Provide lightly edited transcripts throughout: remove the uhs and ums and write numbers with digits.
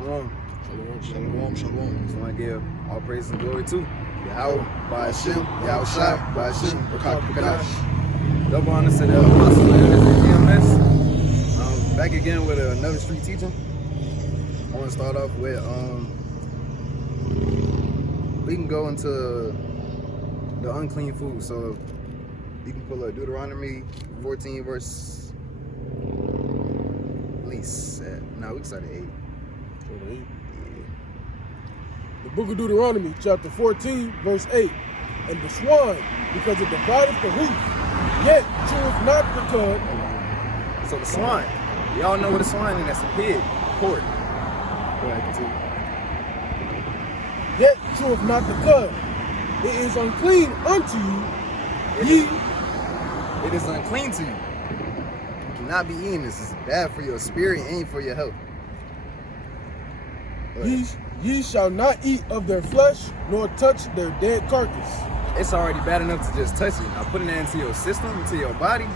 Shalom. Shalom. Just want to give all praise and glory to Yahweh, Ba'ashim, Yahushua, Ba'ashim, Rakak Kadash. Double honor to the Apostle and GMS. Back again with another street teaching. I want to start off with, we can go into the unclean food. So you can pull up Deuteronomy 14 verse, at least, we can start at 8. The book of Deuteronomy, chapter 14, verse 8. And the swine, because it divideth the hoof, yet cheweth not the cud. So the swine, y'all know what a swine is. That's a pig, pork. Go ahead, continue. Yet cheweth not the cud. It is unclean unto you. It is unclean to you. You cannot be eating this. It's bad for your spirit and for your health. Ye shall not eat of their flesh, nor touch their dead carcass. It's already bad enough to just touch it. Now putting that into your system, into your body,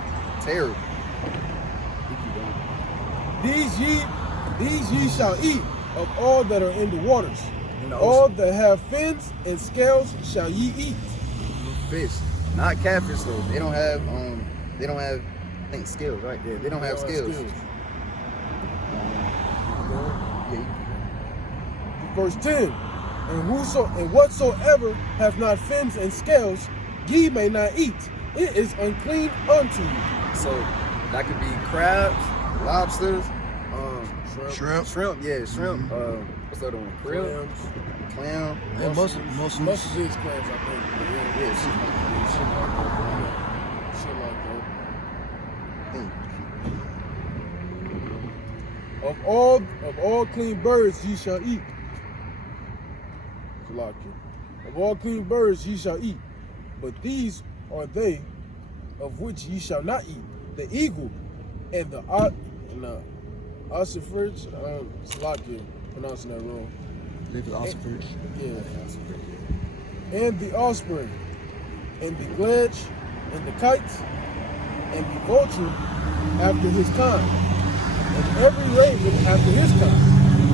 terrible. These ye shall eat of all that are in the waters. All that have fins and scales shall ye eat. Fish, not catfish though. They don't have I think scales, right? Yeah, they don't have scales. Verse 10, and whatsoever hath not fins and scales, ye may not eat. It is unclean unto you. So that could be crabs, lobsters, Shrimp. Shrimp. What's the other one? Krill, clam, and mussels is clams, I think. Yeah, Shit like that. Of all clean birds ye shall eat. Of all clean birds ye shall eat, but these are they of which ye shall not eat: the eagle and the ossifrage. Salakia, pronouncing that wrong. I believe it's ossifrage. Yeah, and the osprey, and the gledge, and the kite, and the vulture after his kind, and every raven after his kind,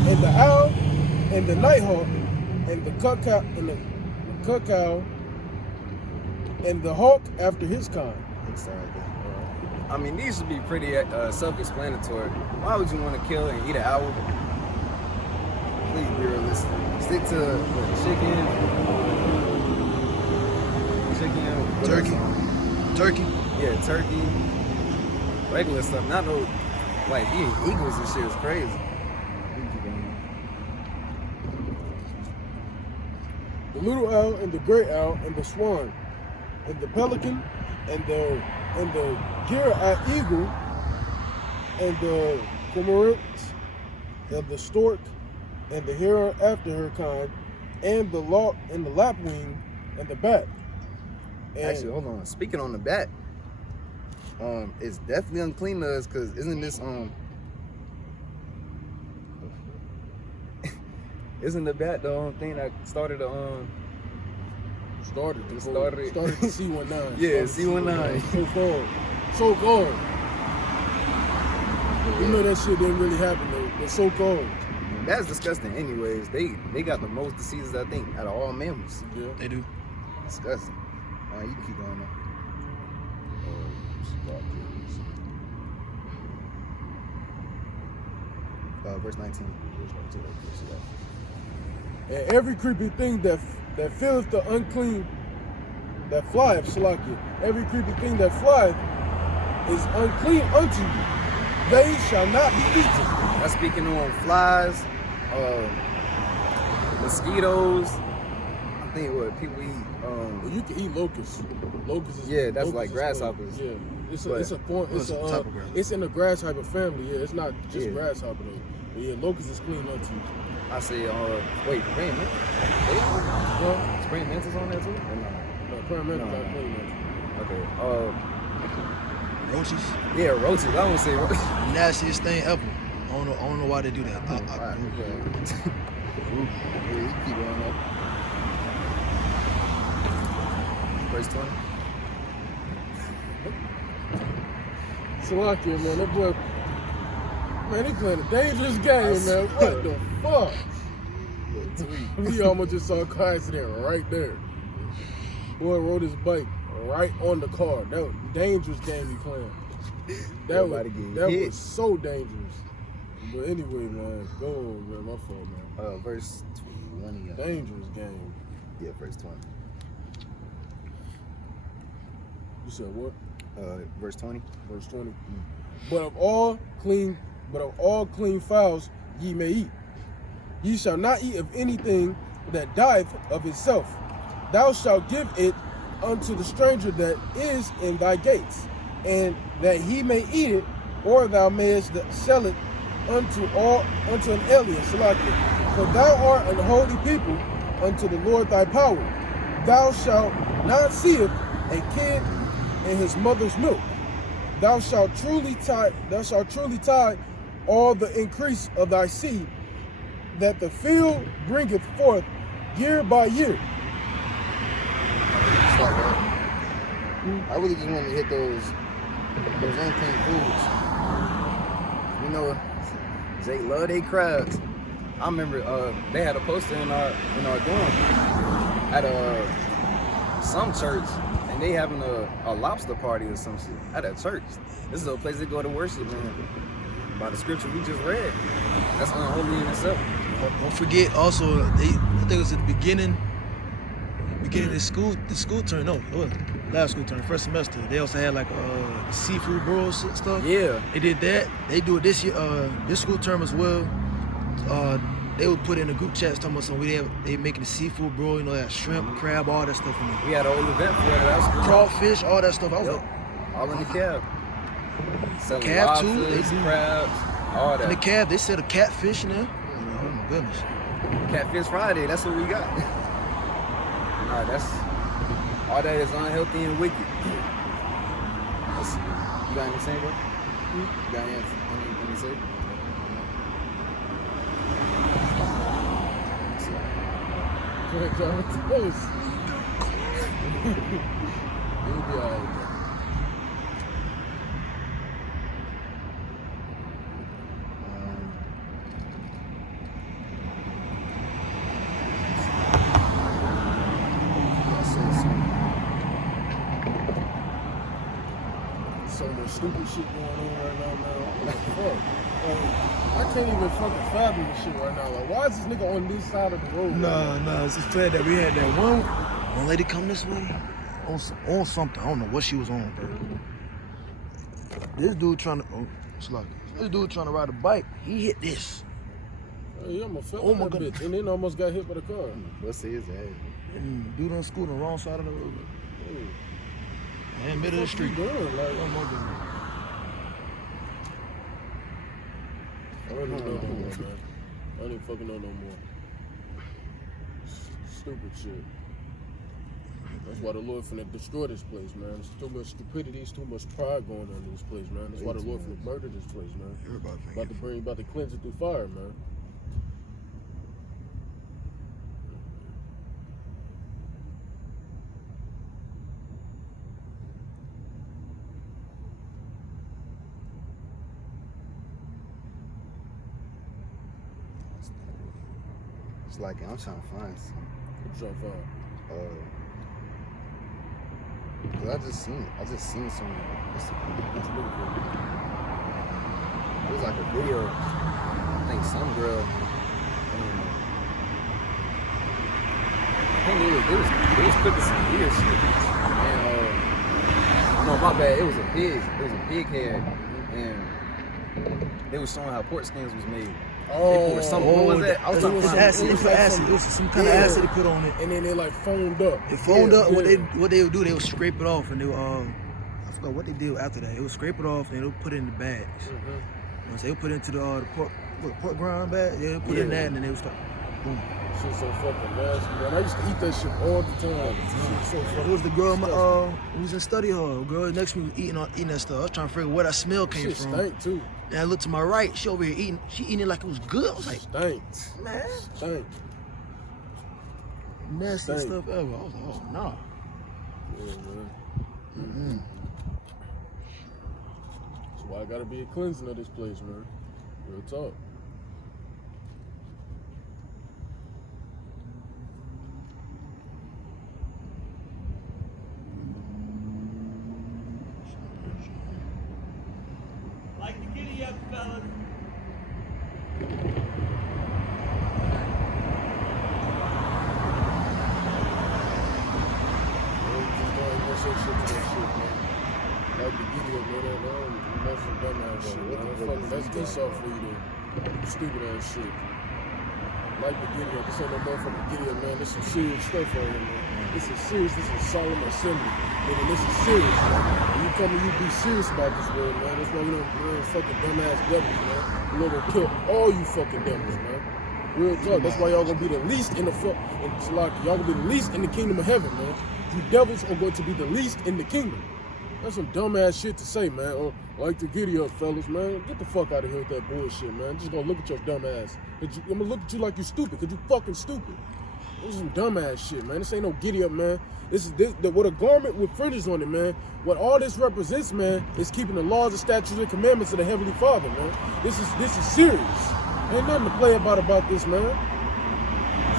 and the owl, and the nighthawk, and the cuckow, and the hawk after his kind. I mean, these should be pretty self-explanatory. Why would you want to kill and eat an owl? Please be realistic. Stick to Turkey. Yeah, turkey. Regular stuff. Not no, like, eating eagles and shit is crazy. The little owl and the great owl and the swan and the pelican and the eagle and the cormorant and the stork and the hare after her kind and the lapwing and the bat. And actually, hold on. Speaking on the bat, it's definitely unclean to us because isn't this isn't the bat the thing that started the started the C-19. Yeah, C-19. So called. You know that shit didn't really happen though. But so called. That's disgusting. Anyways, they got the most diseases I think out of all mammals. Yeah, they do. Disgusting. You can keep going now. Verse 19. And every creepy thing that filleth the unclean, that flieth, Salakia, every creepy thing that flieth is unclean unto you. They shall not be eaten. That's speaking on flies, mosquitoes. I think what people eat. Well, you can eat locusts. Locusts is that's like grasshoppers. Yeah, it's in the grasshopper family. Yeah, it's not just grasshopper though. But yeah, locust is clean unto you. I say, wait, praying mantis? Huh? Spraying mantis on there too? Or No, praying mantis not clean unto you. Okay. Roaches. Yeah, roaches. I don't say roaches. Nastiest thing ever. I don't know why they do that. Right, okay. Yeah, you keep going up. Verse 20. Salakia, man, that boy Man, he playing a dangerous game, man. What the fuck? We almost just saw a car accident right there. Boy rode his bike right on the car. That was a dangerous game he playing. That was so dangerous. But anyway, man, go on, man. My fault, man. Verse 20. Dangerous game. Yeah, verse 20. You said what? Verse 20. Verse 20. But of all clean fowls ye may eat. Ye shall not eat of anything that dieth of itself. Thou shalt give it unto the stranger that is in thy gates, and that he may eat it, or thou mayest sell it unto an alien. For thou art an holy people unto the Lord thy power. Thou shalt not seeth a kid in his mother's milk. Thou shalt truly tithe all the increase of thy seed, that the field bringeth forth year by year. It's like that. I really just want to hit those unclean foods. You know, they love their crabs. I remember they had a poster in our dorm at some church, and they having a lobster party or some shit at a church. This is a place they go to worship, man. By the scripture we just read, that's unholy in itself. Don't forget also, I think it was at the beginning of the school term. No, it was last school term, first semester. They also had like seafood bros and stuff. Yeah, they did that. They do it this year, this school term as well. They would put in a group chat talking about something. They making a seafood bro, you know, that shrimp, crab, all that stuff in there. We had a whole event for it. That was cool. Crawfish, all that stuff. I was like, all in the cab. Selling lobsters, crabs, all that. In the cab, they said a catfish in there. Oh my goodness. Catfish Friday, that's what we got. Nah, that's all that is unhealthy and wicked. You got anything to say, bro? You got anything to say? Go ahead, John. You'll be alright, bro. So much stupid shit going on right now, man. What the fuck? I can't even fucking fathom this shit right now. Like, why is this nigga on this side of the road? Nah, it's just bad that we had that one lady come this way on something. I don't know what she was on, bro. This dude trying to ride a bike. He hit this. He almost fell on that bitch, and then almost got hit by the car. Let's see his ass. And dude on school on the wrong side of the road. In the middle of the street. Doing? Like, I don't even know no more, man. I don't even fucking know no more. Stupid shit. That's why the Lord finna destroy this place, man. There's too much stupidity, there's too much pride going on in this place, man. That's why the Lord finna murder this place, man. About to cleanse it through fire, man. It's like I'm trying to find something. What you trying to find? Cause I just seen some. What's it looking for? It was like a video. I think some girl. I think it was cooking some weird shit. And no, my bad. It was a pig. It was a pig head, and they was showing how pork skins was made. What was that? I was talking acid. It was some kind of acid they put on it. And then they like foamed up. It foamed up. What they would do, they would scrape it off, and they would, I forgot what they did after that. They would scrape it off and they would put it in the bags. Mm-hmm. So they would put it into the pork grind bag. They would put it in that, and then they would start. Boom. Shit's so fucking nasty, man. I used to eat that shit all the time. So it was the girl who was in study hall. Girl next to me was eating that stuff. I was trying to figure out where that smell came shit from. Stank too. And I looked to my right. She over here eating. She eating it like it was good. I was like, stank, man, stank, nasty stuff ever. I was like, oh no. Yeah, man. That's why I gotta be a cleansing of this place, man. Real talk. Like to giddy up, fellas. Say shit to that shit, man. Like the giddy up, man. That's some dumbass shit, man. That's Esau for you, though. Stupid ass shit. Like the giddy up. This ain't no motherfucking giddy up, man. This is some serious stuff on here, man. This is serious. This is solemn assembly. Nigga, this is serious, man. When you come and you be serious about this word, man. That's why we don't bring fucking dumbass devils, man. We're gonna kill all you fucking devils, man. Real talk. That's why y'all gonna be the least in the y'all gonna be the least in the kingdom of heaven, man. You devils are going to be the least in the kingdom. That's some dumbass shit to say, man. Or like the video, fellas, man. Get the fuck out of here with that bullshit, man. I'm just gonna look at your dumb ass. I'm gonna look at you like you stupid, cause you fucking stupid. This is some dumbass shit, man. This ain't no giddy up, man. What a garment with fringes on it, man. What all this represents, man, is keeping the laws, the statutes, and commandments of the Heavenly Father, man. This is serious. Ain't nothing to play about this, man.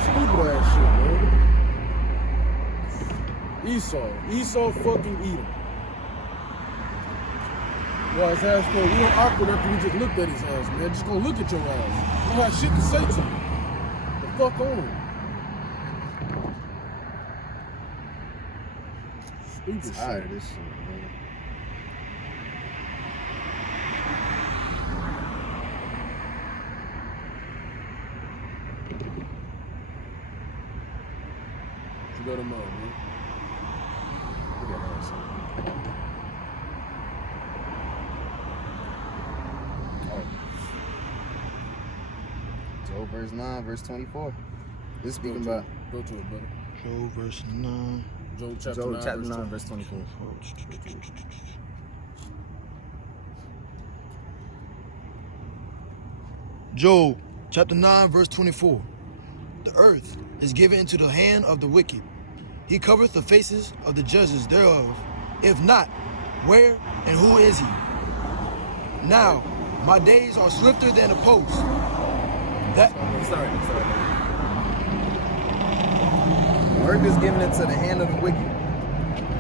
Stupid ass shit, man. Esau fucking Edom. Well, his ass we don't awkward after we just looked at his ass, man. Just go look at your ass. You don't have shit to say to me. The fuck on. Stupid shit. Tired of this shit, man. You got him out, man. Job verse 9, verse 24. This speaking about Go to it, brother. Job verse 9. Job chapter Job 9, chapter 9, verse 24. Job chapter 9, verse 24. The earth is given into the hand of the wicked. He covereth the faces of the judges thereof. If not, where and who is he? Now, my days are swifter than a post. That Sorry. The earth is given into the hand of the wicked.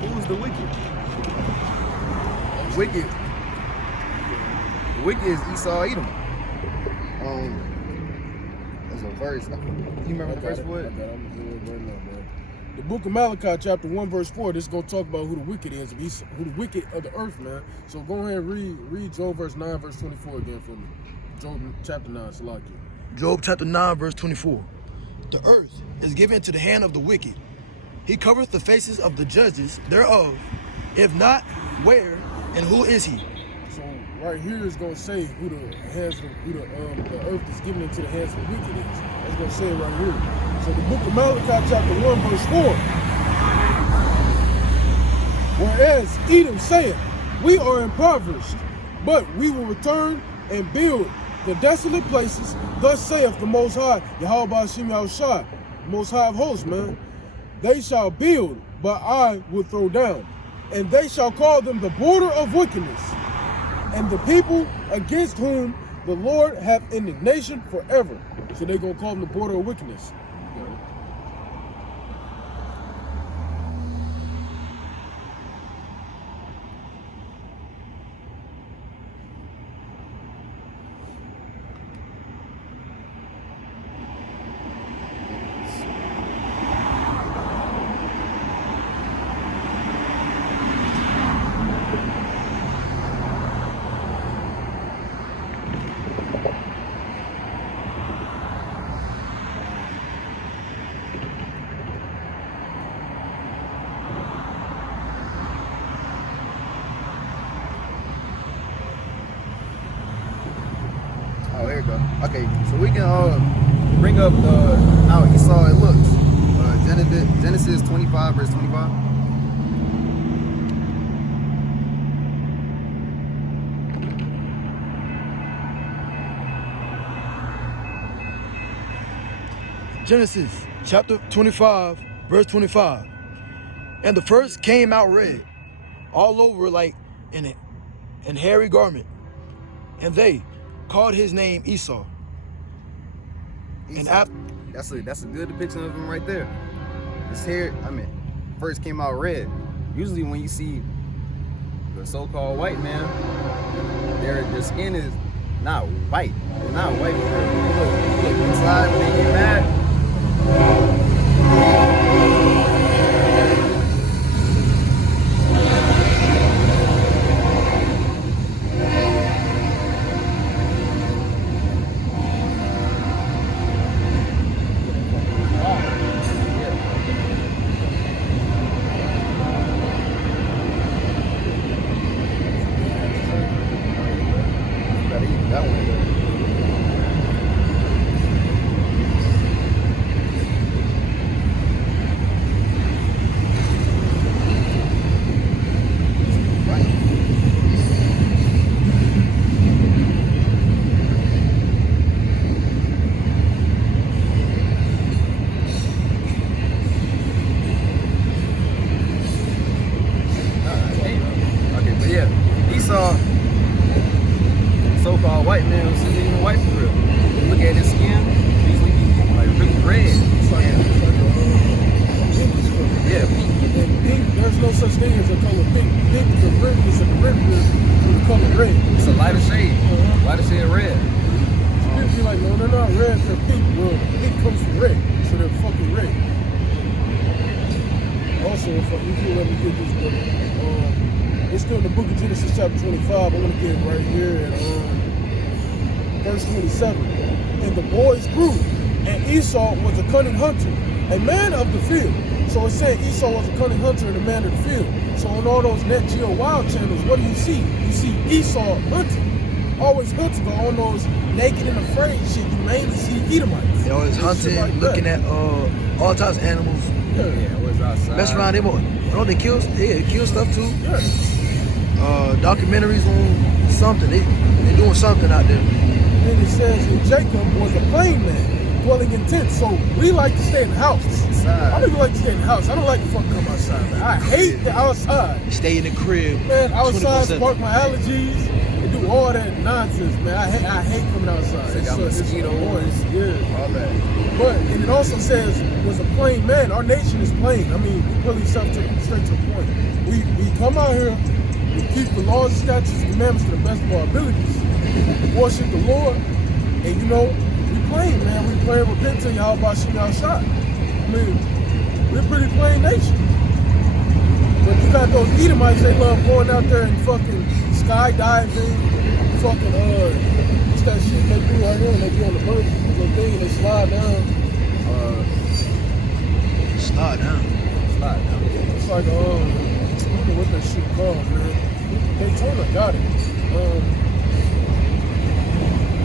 Who's the wicked? The wicked is Esau Edom. There's a verse. Do you remember the verse for it? The book of Malachi, chapter 1, verse 4, this is going to talk about who the wicked is, who the wicked of the earth, man. So go ahead and read Job verse 9, verse 24 again for me. Job chapter 9, Salaki. Job chapter 9, verse 24. The earth is given into the hand of the wicked. He covereth the faces of the judges thereof. If not, where and who is he? So right here is going to say who the earth is given into the hands of the wicked is. That's going to say it right here. So the book of Malachi, chapter 1, verse 4. Whereas Edom saith, we are impoverished, but we will return and build the desolate places. Thus saith the Most High, Yahweh Ba'ashim Yahushua, Most High of hosts, man. They shall build, but I will throw down. And they shall call them the border of wickedness, and the people against whom the Lord hath indignation forever. So they're going to call them the border of wickedness. Oh, here we go. Okay, so we can bring up how Esau it looks. Genesis 25, verse 25. Genesis chapter 25, verse 25. And the first came out red, all over like in hairy garment. And they called his name Esau. And Esau. after That's a good depiction of him right there. His hair, first came out red. Usually when you see the so-called white man, their skin is not white. They're not white. Look inside when they get mad. Gotta eat that one. Okay, but yeah, Esau, so-called white man, was even white for real. You look at his skin, usually be like really red. It's like a pinkish color. Yeah, pink. And pink, there's no such thing as a color pink. Pink is a derivative of the color red. It's a lighter shade, lighter shade of red. People be like, no, they're not red, they're pink. Well, pink comes from red, so they're fucking red. Also, if you let me get this book, it's still in the book of Genesis chapter 25. I'm going to get it right here at verse 27. And the boys grew, and Esau was a cunning hunter, a man of the field. So it's saying Esau was a cunning hunter and a man of the field. So on all those Net Geo Wild channels, what do you see? You see Esau hunting. Always hunting, but on those naked and afraid shit, you mainly see Edomites. they always hunting, Shit like looking that. at all types of animals. Yeah. Yeah, it was outside. Mess around, they kill stuff too. Yeah. Documentaries on something. They doing something out there. Then it says that Jacob was a plain man, dwelling in tents. So we like to stay in the house. I don't even like to stay in the house. I don't like to fucking come outside, man. I hate the outside. They stay in the crib. Man, outside 24/7. spark my allergies and do all that nonsense, man. I hate coming outside. They got mosquitoes. Yeah. All that. But, and it also says, was a plain man. Our nation is plain. I mean, we put ourselves straight to the point. We come out here, we keep the laws, statutes, and commandments to the best of our abilities. Worship the Lord, and you know, we plain, man. We pray and repent to y'all about shit y'all shot. I mean, we're a pretty plain nation. But you got those Edomites, they love going out there and fucking skydiving, fucking, what's that shit they do right here? They be on the bird, little thing, and they slide down. Slide down. Slide down. It's like, I don't know what that shit called, man. Daytona got it.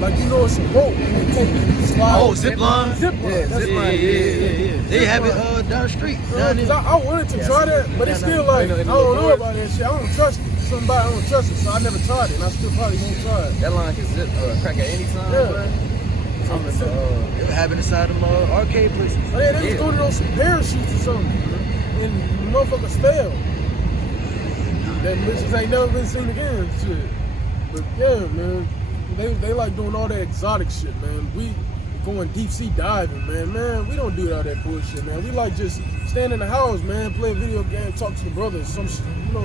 Like, you know, it's a rope, and they take it and slide. Oh, zip line? Zip line. Yeah, That's zip right. line. Yeah. They have it down the street. Down there. I wanted to try that, but it's still like, I don't know about that shit. I don't trust it. Somebody I don't trust it, so I never tried it, and I still probably won't try it. That line can zip, crack at any time. Yeah. Bro. They were having inside them arcade places. Oh, yeah, they was going to those parachutes or something, and the motherfuckers fell. That bitches ain't never been seen again, shit. But yeah, man, they like doing all that exotic shit, man. We going deep sea diving, man. Man, we don't do all that bullshit, man. We like just stand in the house, man, play a video game, talk to the brothers, some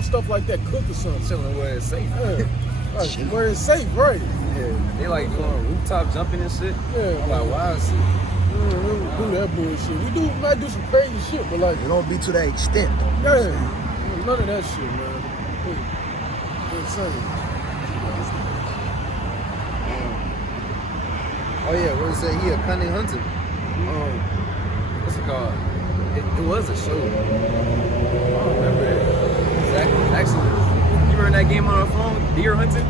stuff like that, cook or something. Chilling where it's safe. Yeah. Like, where it's safe, right? Yeah, they like doing rooftop jumping and shit. Yeah, I'm like, wow, shit. We don't do that bullshit. We might do some crazy shit, but like, It don't be to that extent though. yeah, none of that shit, man. Insane. Oh yeah, what it say? He a cunning hunter. What's it called? It was a show. I don't remember it. Exactly. Actually, you remember that game on our phone, Deer Hunting?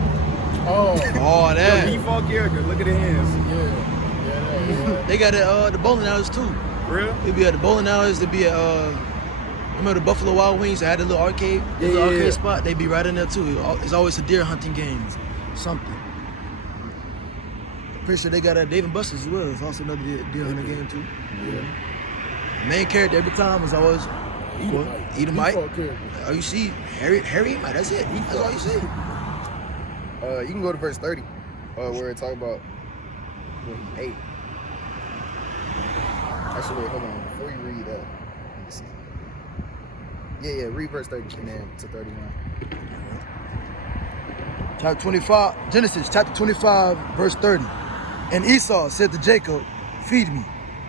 Oh, Oh, Your that. default character. Look at the hands. yeah. They got the bowling alleys too. For real? They be at the bowling alleys. They be at remember the Buffalo Wild Wings? They had a little arcade, Yeah, little arcade yeah. spot. They be right in there too. It's always a deer hunting game, something. Pretty sure they got a Dave and Buster's as well. It's also another deer hunting game too. Yeah. The main character every time is always Edomite. Default character. Oh, you see Harry Edomite. That's it. That's all you see. You can go to verse 30. Where it talk about what he ate. Actually, wait, hold on. Before you read that, let me see. Yeah, read verse 30 and then to 31. Chapter 25, Genesis chapter 25, verse 30. And Esau said to Jacob, feed me,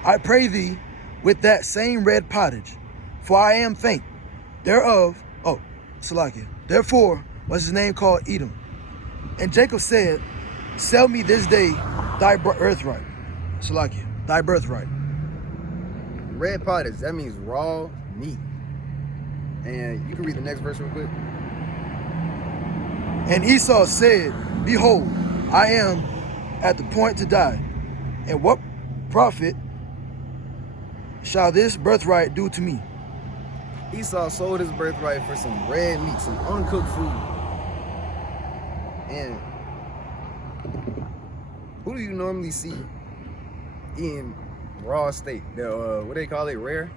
I pray thee, with that same red pottage, for I am faint. Thereof, Salakia. Therefore was his name called Edom. And Jacob said, sell me this day thy birthright. Salakia, thy birthright. Red pottage, that means raw meat. And you can read the next verse real quick. And Esau said, behold, I am at the point to die. And what profit shall this birthright do to me? Esau sold his birthright for some red meat, some uncooked food. And who do you normally see eating raw steak? The what they call it, rare?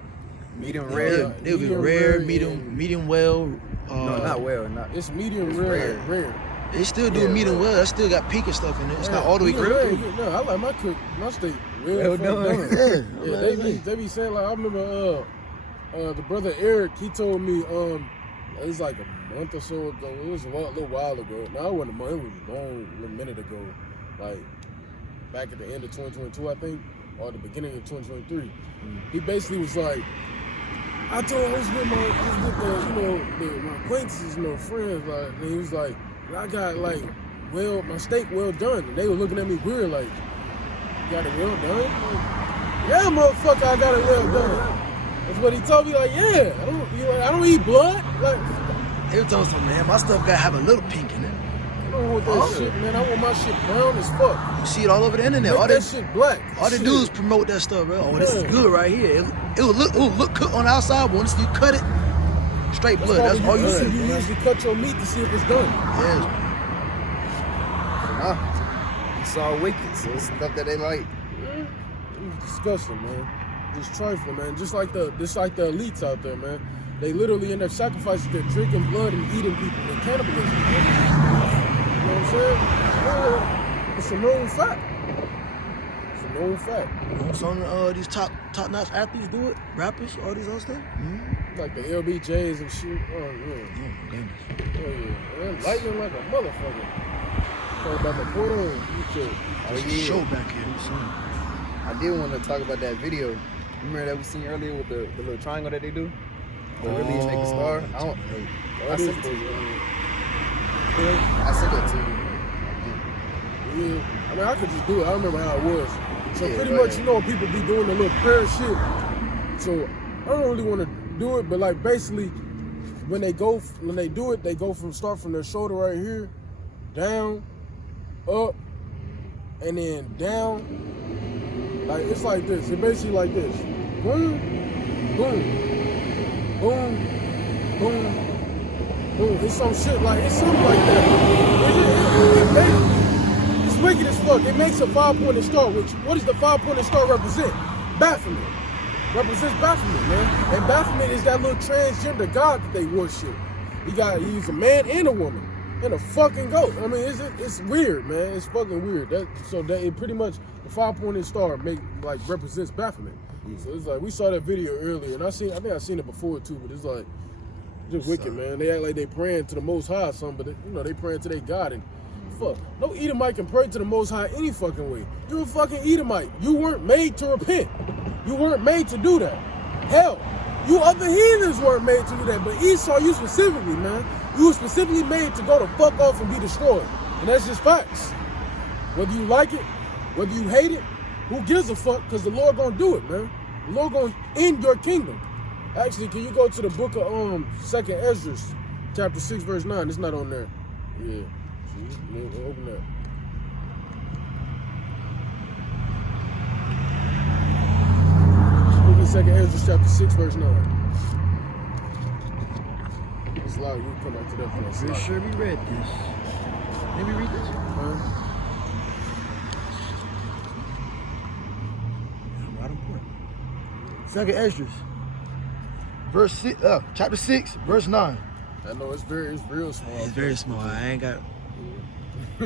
Medium rare? They'll be rare, medium well. No, not well. It's medium it's rare. They still do medium well. That still got pink and stuff in it. It's not all the way grilled. No, I like my steak well done. Yeah, they be saying, like, I remember the brother Eric, he told me it was like a month or so ago. It was a little while ago. No, it wasn't a month. It was a long little minute ago. Like back at the end of 2022, I think, or the beginning of 2023. He basically was like, I was with my acquaintances, friends, like, and he was like, I got like my steak well done, and they were looking at me weird, like, you got it well done? Like, yeah, motherfucker, I got it well done. That's what he told me. Like, yeah, I don't eat blood. Like, They were telling me, man, my stuff gotta have a little pink in it. I don't want that shit, man. I want my shit brown as fuck. You see it all over the internet. Make All that shit black. All they do is promote that stuff, bro. Oh, this is good right here. It will look cooked on the outside, but once you cut it, straight blood. That's all you see. You usually cut your meat to see if it's done. Yes. Esau wicked, so it's stuff that they like. It's disgusting, man. Just trifling, man. Just like the elites out there, man. They literally end up sacrificing, they're drinking blood and eating people and cannibalism. Man. You know what I'm saying? Yeah, it's a known fact. It's a known fact. You know, some of these top-notch athletes do it, rappers, all these other stuff. Like the LBJs and shit. Oh, yeah. Oh, goodness. Oh, yeah. Man, lightning like a motherfucker. Talk about the portal. Show back here. I did want to talk about that video. You remember that we seen earlier with the little triangle that they do? The release make a star. I sent it to you. I sent it to you. Yeah. I mean, I could just do it. I remember how it was. So Yeah, pretty right. much, people be doing the little prayer shit. So I don't really want to do it, but like basically, when they do it, they start from their shoulder right here, down, up, and then down. Like it's like this. It's basically like this. Boom, boom. Boom, boom, boom. It's some shit like, it's something like that. It's wicked as fuck. It makes a 5-pointed star, which, what does the 5-pointed star represent? Baphomet. Represents Baphomet, man. And Baphomet is that little transgender god that they worship. He's a man and a woman. And a fucking goat. I mean, it's weird, man. It's fucking weird. It pretty much, the 5-pointed star represents Baphomet. So it's like, we saw that video earlier, and I think I've seen it before too, but it's like, just wicked, man. They act like they praying to the Most High or something, but they praying to their God, and fuck, no Edomite can pray to the Most High any fucking way. You're a fucking Edomite. You weren't made to repent. You weren't made to do that. Hell, you other heathens weren't made to do that, but Esau, you specifically, man. You were specifically made to go the fuck off and be destroyed, and that's just facts. Whether you like it, whether you hate it, who gives a fuck? Because the Lord gonna do it, man. The Lord gonna end your kingdom. Actually, can you go to the book of 2nd Ezra, chapter 6, verse 9? It's not on there. Yeah. See, open that. Book of 2nd Ezra, chapter 6, verse 9. It's loud. You come back to that point. Pretty sure we read this. Did we read this? Huh? Second Esdras, chapter 6, verse 9. I know it's real small. It's very small. I ain't got.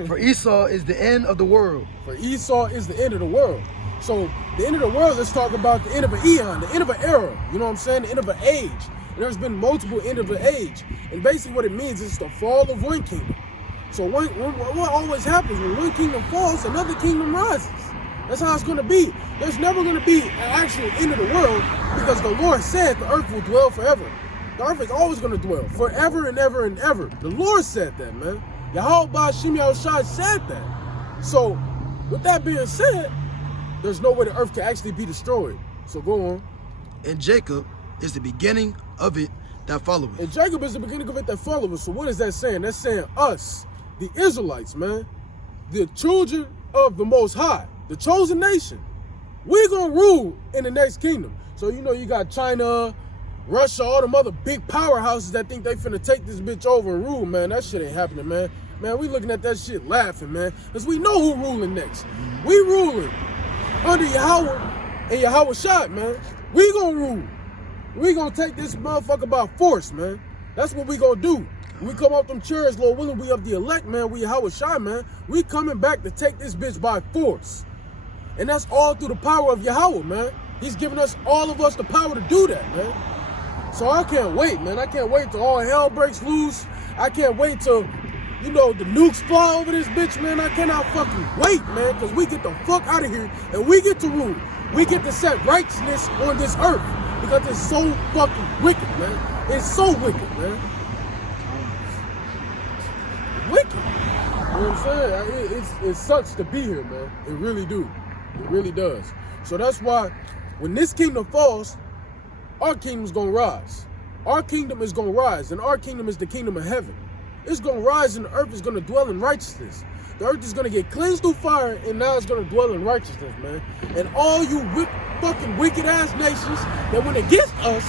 For Esau is the end of the world. For Esau is the end of the world. So the end of the world, let's talk about the end of an eon, the end of an era. You know what I'm saying? The end of an age. And there's been multiple end of an age. And basically what it means is the fall of one kingdom. So what always happens when one kingdom falls, another kingdom rises. That's how it's going to be. There's never going to be an actual end of the world because the Lord said the earth will dwell forever. The earth is always going to dwell forever and ever and ever. The Lord said that, man. Yahweh Ba'Shem Yahushua said that. So with that being said, there's no way the earth can actually be destroyed. So go on. And Jacob is the beginning of it that followeth. And Jacob is the beginning of it that followeth. So what is that saying? That's saying us, the Israelites, man. The children of the Most High. The chosen nation. We're going to rule in the next kingdom. So, you know, you got China, Russia, all them other big powerhouses that think they finna take this bitch over and rule, man. That shit ain't happening, man. Man, we looking at that shit laughing, man. Because we know who ruling next. We ruling under Yahweh and Yahweh Shot, man. We gonna rule. We gonna take this motherfucker by force, man. That's what we gonna do. We come off them chairs, Lord willing, we of the elect, man. We Yahweh Shot, man. We coming back to take this bitch by force. And that's all through the power of Yahweh, man. He's giving us, all of us, the power to do that, man. So I can't wait, man. I can't wait till all hell breaks loose. I can't wait till, you know, the nukes fly over this bitch, man. I cannot fucking wait, man, because we get the fuck out of here and we get to rule. We get to set righteousness on this earth because it's so fucking wicked, man. It's so wicked, man. Wicked. You know what I'm saying? It sucks to be here, man. It really do. It really does. So that's why when this kingdom falls, our kingdom's gonna rise. Our kingdom is gonna rise, and our kingdom is the kingdom of heaven. It's gonna rise, and the earth is gonna dwell in righteousness. The earth is gonna get cleansed through fire, and now it's gonna dwell in righteousness, man. And all you fucking wicked ass nations that went against us,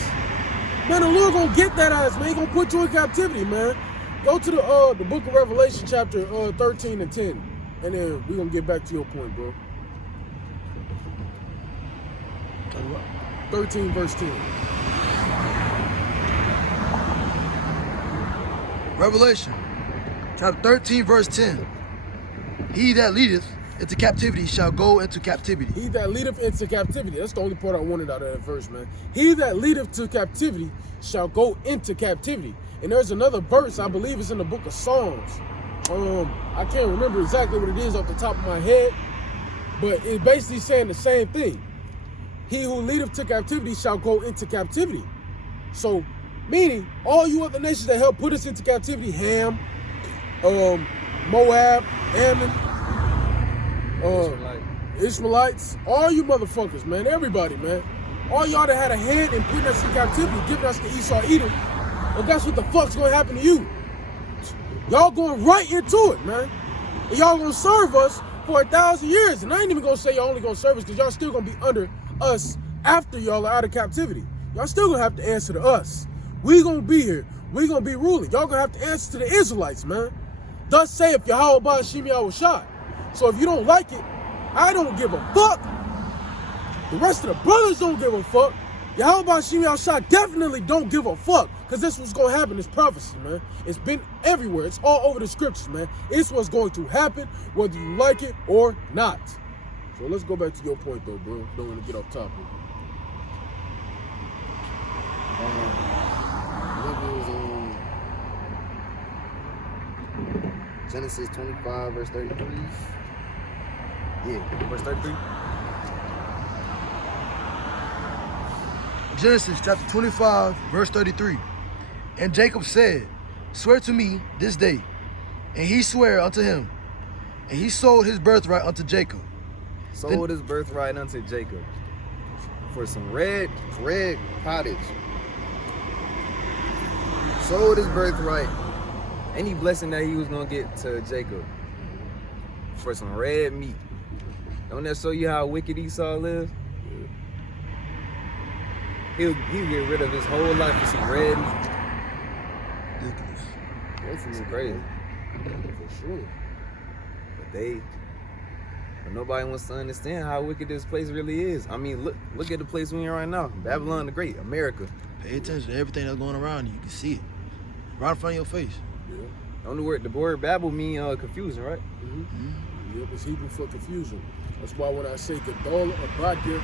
man, the Lord gonna get that ass, man. He gonna put you in captivity, man. Go to the book of Revelation, chapter 13 and 10, and then we're gonna get back to your point, bro. 13 verse 10. Revelation, chapter 13, verse 10. He that leadeth into captivity shall go into captivity. He that leadeth into captivity. That's the only part I wanted out of that verse, man. He that leadeth to captivity shall go into captivity. And there's another verse, I believe it's in the book of Psalms. I can't remember exactly what it is off the top of my head, but it's basically saying the same thing. He who leadeth to captivity shall go into captivity. So, meaning, all you other nations that helped put us into captivity, Ham, Moab, Ammon, Ishmaelites, all you motherfuckers, man, everybody, man. All y'all that had a hand in putting us in captivity, giving us the Esau Edom, well, guess what the fuck's gonna happen to you? Y'all going right into it, man. And y'all gonna serve us for 1,000 years. And I ain't even gonna say y'all only gonna serve us because y'all still gonna be under us after y'all are out of captivity. Y'all still gonna have to answer to us. We gonna be here. We gonna be ruling. Y'all gonna have to answer to the Israelites, man. Thus saith Yahweh Ba'Shem Yahushua. So if you don't like it, I don't give a fuck. The rest of the brothers don't give a fuck. Yahweh Ba'Shem Yahushua definitely don't give a fuck. Because this what's going to happen. It's prophecy, man. It's been everywhere. It's all over the scriptures, man. It's what's going to happen, whether you like it or not. So let's go back to your point, though, bro. Don't want to get off topic. I think it was Genesis 25, verse 33. Yeah, verse 33. Genesis chapter 25, verse 33. And Jacob said, swear to me this day. And he sware unto him. And he sold his birthright unto Jacob. Sold his birthright unto Jacob for some red pottage. Sold his birthright. Any blessing that he was gonna get to Jacob for some red meat. Don't that show you how wicked Esau lives? He'll get rid of his whole life for some red meat. Ridiculous. That's crazy. For sure. But nobody wants to understand how wicked this place really is. I mean, look at the place we're in right now. Babylon the Great, America. Pay attention to everything that's going around you. You can see it right in front of your face. Yeah. The word Babel mean confusion, right? Yep, it's Hebrew for confusion. That's why when I say Gadol or Badia,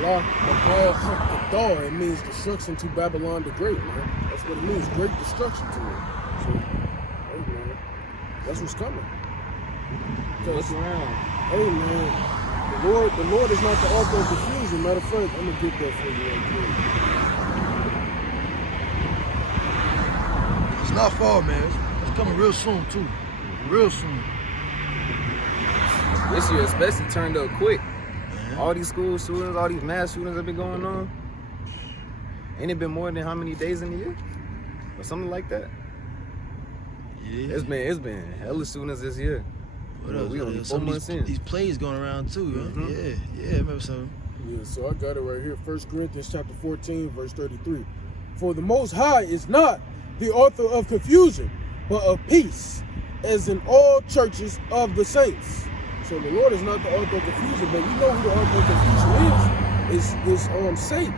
La, Gadol, it means destruction to Babylon the Great, man. That's what it means, great destruction to it. So, hey, man, that's what's coming. Look around. Hey, man, the Lord is not the author of confusion. Matter of fact, I'm gonna get that for you right quick. It's not far, man. It's coming real soon, too. Real soon. This year especially turned up quick. Man. All these school shootings, all these mass shootings have been going on. Ain't it been more than how many days in the year? Or something like that? Yeah. It's been hella shootings this year. What You know, else? we only 4 Some of months in. these plays going around, too. Mhm. Yeah, I remember some. Yeah, so I got it right here. 1 Corinthians chapter 14, verse 33. For the Most High is not the author of confusion, but of peace, as in all churches of the saints. So the Lord is not the author of confusion, but you know who the author of confusion is Satan.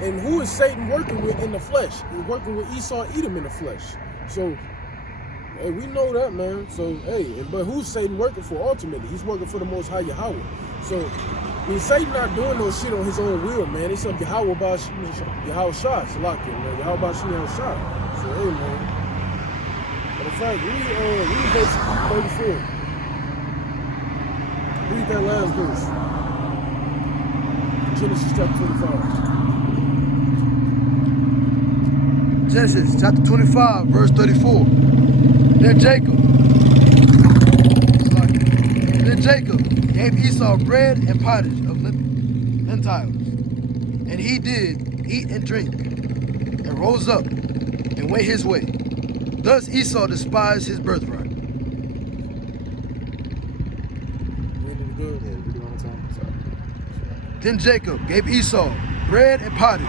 And who is Satan working with in the flesh? He's working with Esau, Edom in the flesh. So, hey, we know that, man. So, hey, but who's Satan working for ultimately? He's working for the Most High Yahweh. So, I mean, Satan not doing no shit on his own will, man. It's up Yahweh Yahweh Shah, Salakia, man. Yahweh Bashim Yahweh Shah. So, hey, man. But in fact, read verse 34. Read that last verse. Genesis chapter 25. Genesis chapter 25, verse 34. Then Jacob gave Esau bread and pottage of lentils. And he did eat and drink, and rose up, and went his way. Thus Esau despised his birthright. Then Jacob gave Esau bread and pottage.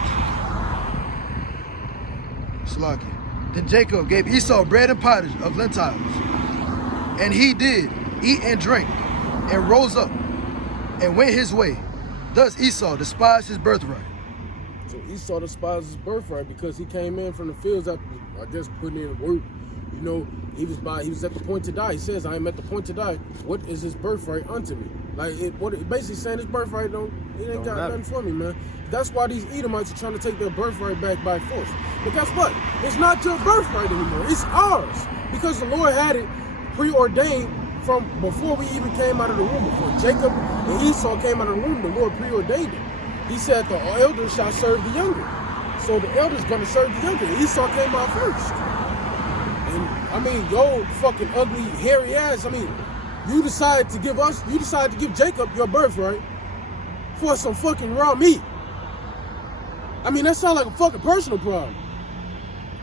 Then Jacob gave Esau bread and pottage of lentils. And he did eat and drink, and rose up, and went his way. Thus Esau despised his birthright. So Esau despised his birthright because he came in from the fields after, I guess, putting in work. You know, he was at the point to die. He says, I am at the point to die. What is his birthright unto me? Like, it basically saying his birthright ain't got nothing for me, man. That's why these Edomites are trying to take their birthright back by force. But guess what? It's not your birthright anymore. It's ours. Because the Lord had it preordained from before we even came out of the womb. Before Jacob and Esau came out of the womb, the Lord preordained it. He said the elders shall serve the younger. So the elders going to serve the younger. Esau came out first. And I mean, yo fucking ugly, hairy ass. I mean, you decided to give Jacob your birthright for some fucking raw meat. I mean, that sounds like a fucking personal problem.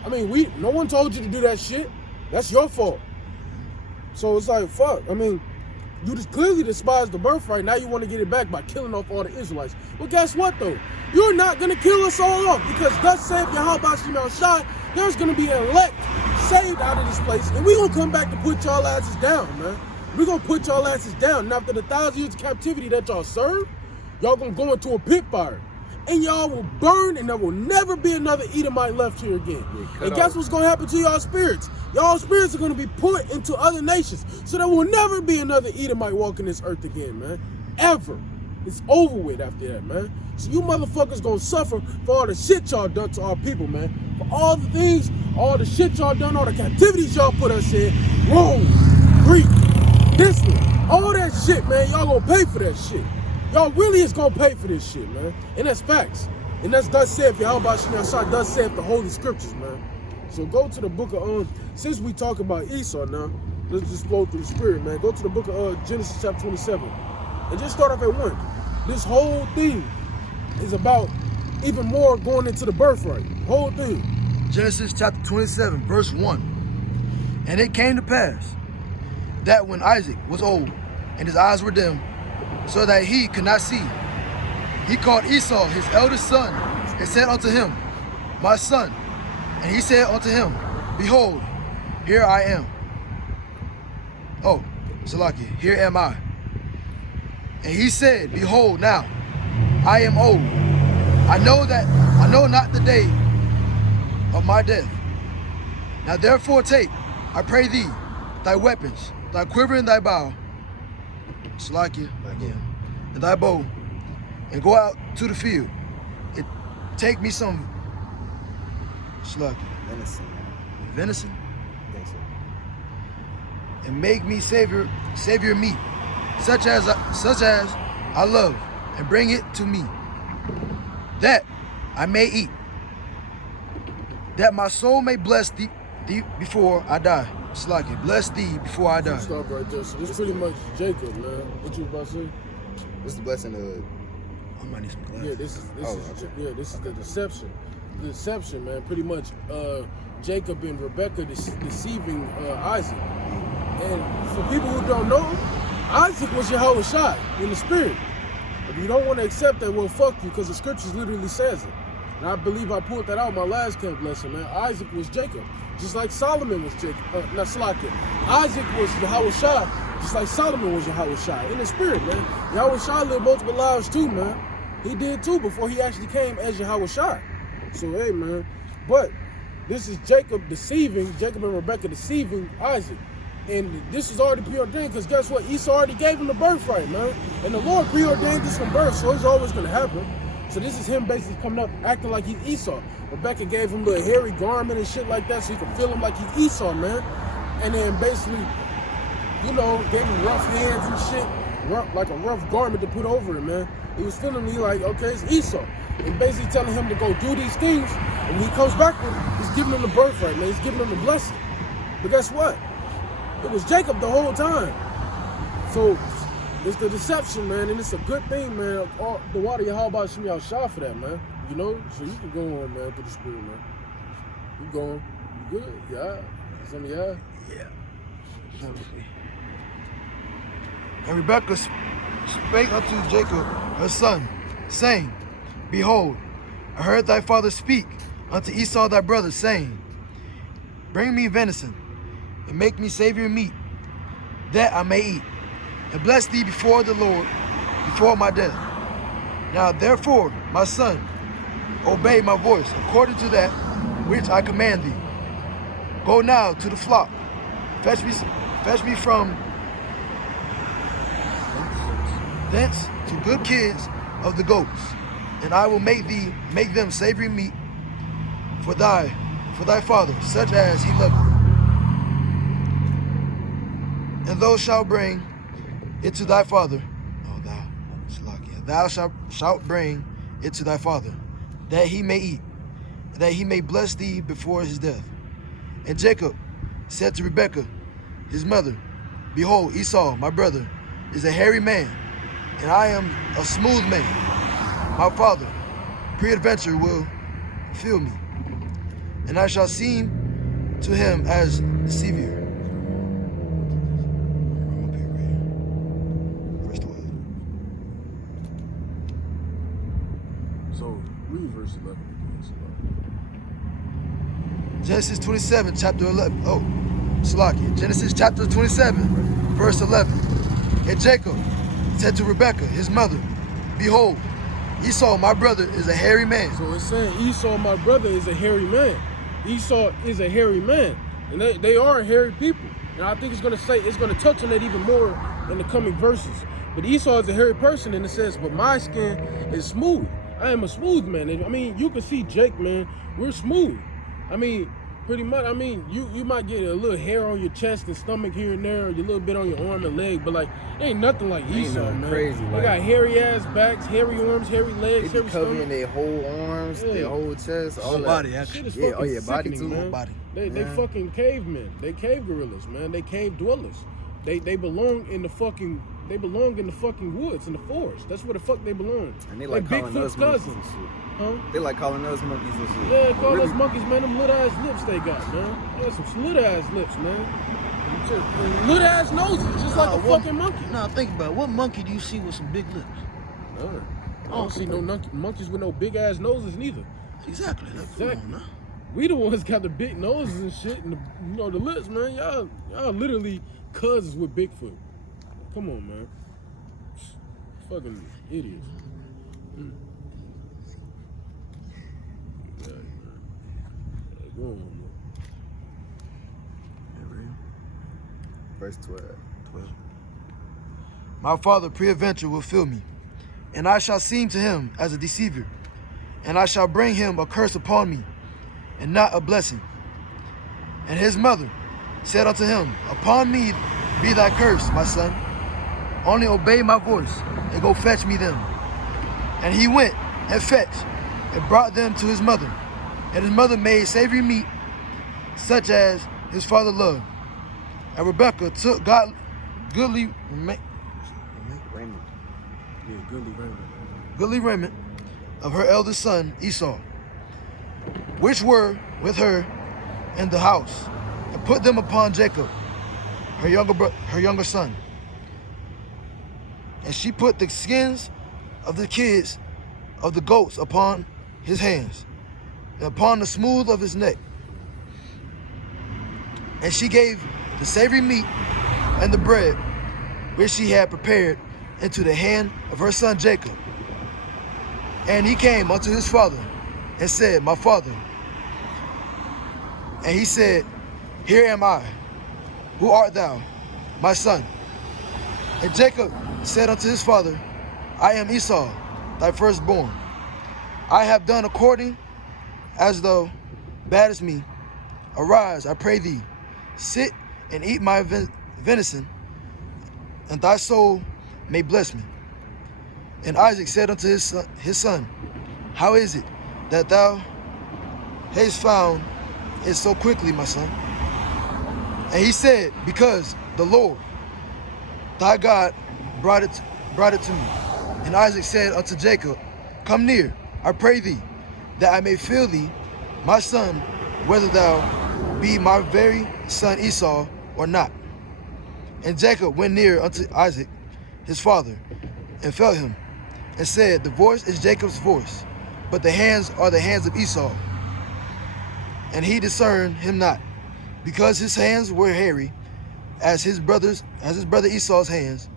I mean, no one told you to do that shit. That's your fault. So it's like, fuck. I mean, you just clearly despise the birthright. Now you want to get it back by killing off all the Israelites. Well, guess what, though? You're not going to kill us all off because thus saith Yahweh Bashim Yahweh Shah, there's going to be an elect saved out of this place, and we're going to come back to put y'all asses down, man. We're going to put y'all asses down. And after the 1,000 years of captivity that y'all served, y'all going to go into a pit fire. And y'all will burn, and there will never be another Edomite left here again. And guess what's going to happen to y'all spirits? Y'all spirits are going to be put into other nations. So there will never be another Edomite walking this earth again, man. Ever. It's over with after that, man. So you motherfuckers going to suffer for all the shit y'all done to our people, man. For all the things, all the shit y'all done, all the captivities y'all put us in. Rome, Greek, this one, all that shit, man. Y'all going to pay for that shit. Y'all really is gonna pay for this shit, man. And that's facts. And that's thus saith Yahweh Bashim Yahweh Shah, thus saith the Holy Scriptures, man. So go to the book of, since we talk about Esau now, let's just flow through the spirit, man. Go to the book of Genesis chapter 27. And just start off at 1. This whole thing is about even more going into the birthright. Whole thing. Genesis chapter 27, verse 1. And it came to pass that when Isaac was old, and his eyes were dim, so that he could not see, he called Esau his eldest son, and said unto him, My son. And he said unto him, Behold, here I am. Oh, Salaki, here am I. And he said, Behold now, I am old. I know not the day of my death. Now therefore take I pray thee, thy weapons, thy quiver and thy bow, Salakia, again, and thy bow, and go out to the field, and take me some, Salakia, venison, and make me savior meat, such as I love, and bring it to me, that I may eat, that my soul may bless thee before I die. Salakia, bless thee before I die. Stop right there. So this pretty much Jacob, man. What you about to say? This is the blessing of. I might need some glasses. Yeah, this is the deception. The deception, man. Pretty much Jacob and Rebekah deceiving Isaac. And for people who don't know, Isaac was Yahweh Shai in the spirit. If you don't want to accept that, well, fuck you, because the scriptures literally says it. And I believe I pulled that out in my last camp lesson, man. Isaac was Jacob, just like Solomon was Jacob. Not Salakia. Isaac was Yahweh Shai, just like Solomon was Yahweh Shai in the spirit, man. Yahweh Shai lived multiple lives too, man. He did too before he actually came as Yahweh Shai. So, hey, man. But this is Jacob and Rebekah deceiving Isaac. And this is already preordained, because guess what? Esau already gave him the birthright, man. And the Lord preordained this from birth, so it's always going to happen. So this is him basically coming up, acting like he's Esau. Rebekah gave him the hairy garment and shit like that, so he could feel him like he's Esau, man. And then basically, you know, gave him rough hands and shit, like a rough garment to put over him, man. He was feeling me like, okay, it's Esau. And basically telling him to go do these things, and when he comes back with it, he's giving him the birthright, man. He's giving him the blessing. But guess what? It was Jacob the whole time. So it's the deception, man, and it's a good thing, man. All the water Yahweh Shem y'all shot for that, man. You know? So you can go on, man, through the spirit, man. You going. You good? Yeah. Some of y'all? Yeah. And Rebekah spake unto Jacob, her son, saying, Behold, I heard thy father speak unto Esau thy brother, saying, Bring me venison, and make me savor meat, that I may eat, and bless thee before the Lord, before my death. Now therefore, my son, obey my voice, according to that which I command thee. Go now to the flock, fetch me from thence to good kids of the goats, and I will make them savory meat for thy father, such as he loveth. And thou shalt bring it to thy father. Thou shalt bring it to thy father, that he may eat, that he may bless thee before his death. And Jacob said to Rebekah, his mother, Behold, Esau, my brother, is a hairy man, and I am a smooth man. My father, peradventure, will feel me, and I shall seem to him as the Savior. Verse 12. So read verse 11. Genesis 27, chapter 11. Oh, Salakia. Genesis chapter 27, verse 11. And Jacob said to Rebekah, his mother, Behold, Esau, my brother, is a hairy man. So it's saying Esau, my brother, is a hairy man. Esau is a hairy man. And they are hairy people. And I think it's going to touch on that even more in the coming verses. But Esau is a hairy person, and it says, but my skin is smooth. I am a smooth man. And, I mean, you can see Jake, man, we're smooth. I mean, pretty much, I mean, you might get a little hair on your chest and stomach here and there, or a little bit on your arm and leg, but like, ain't nothing like Esau, man. Crazy, they got hairy ass backs, hairy arms, hairy legs, they be hairy covering stomach. their whole arms, their whole chest, all Whole that. body, Shit actually. is Yeah, fucking yeah, body sickening, too. man. Whole body. They fucking cavemen. They cave gorillas, man. They cave dwellers. They belong in the fucking woods, in the forest. That's where the fuck they belong. And they like calling Bigfoot's us monkeys cousins. and shit. Huh? They like calling us monkeys and shit. Yeah, But call really, us monkeys, man. Them lit ass lips they got, man. Yeah, some slit ass lips, man. Lit ass noses, just like a fucking monkey. Nah, think about it. What monkey do you see with some big lips? I don't see no monkeys with no big ass noses neither. Exactly. Come Exactly. on, nah. We the ones got the big noses and shit, and the lips, man. Y'all literally cousins with Bigfoot. Come on, man. Fucking idiots. Yeah, man. Go on, man. Verse 12. 12. My father peradventure will fill me, and I shall seem to him as a deceiver, and I shall bring him a curse upon me, and not a blessing. And his mother said unto him, Upon me be thy curse, my son. Only obey my voice, and go fetch me them. And he went and fetched, and brought them to his mother. And his mother made savory meat, such as his father loved. And Rebekah took goodly Raymond. Yeah, goodly raiment of her eldest son Esau, which were with her in the house, and put them upon Jacob, her younger son. And she put the skins of the kids of the goats upon his hands, and upon the smooth of his neck. And she gave the savory meat and the bread which she had prepared into the hand of her son Jacob. And he came unto his father and said, My father. And he said, Here am I. Who art thou, my son? And Jacob said unto his father, I am Esau, thy firstborn. I have done according as thou badest me. Arise, I pray thee, sit and eat my venison, and thy soul may bless me. And Isaac said unto his son, How is it that thou hast found it so quickly, my son? And he said, Because the Lord thy God brought it to me. And Isaac said unto Jacob, Come near, I pray thee, that I may feel thee, my son, whether thou be my very son Esau or not. And Jacob went near unto Isaac, his father, and felt him, and said, The voice is Jacob's voice, but the hands are the hands of Esau. And he discerned him not, because his hands were hairy, as his brother Esau's hands.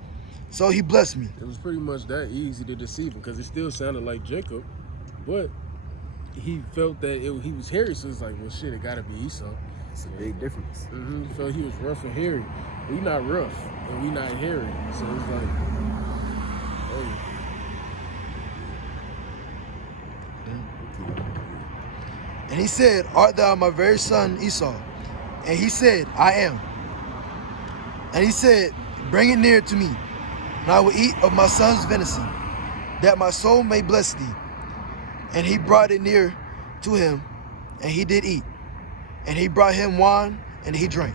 So he blessed me. It was pretty much that easy to deceive him, because it still sounded like Jacob, but he felt that he was hairy, so it's like, well, shit, it gotta be Esau. It's a big difference. He felt he was rough and hairy. We not rough, and we not hairy, so it's like, hey. And he said, Art thou my very son Esau? And he said, I am. And he said, Bring it near to me, and I will eat of my son's venison, that my soul may bless thee. And he brought it near to him, and he did eat. And he brought him wine, and he drank.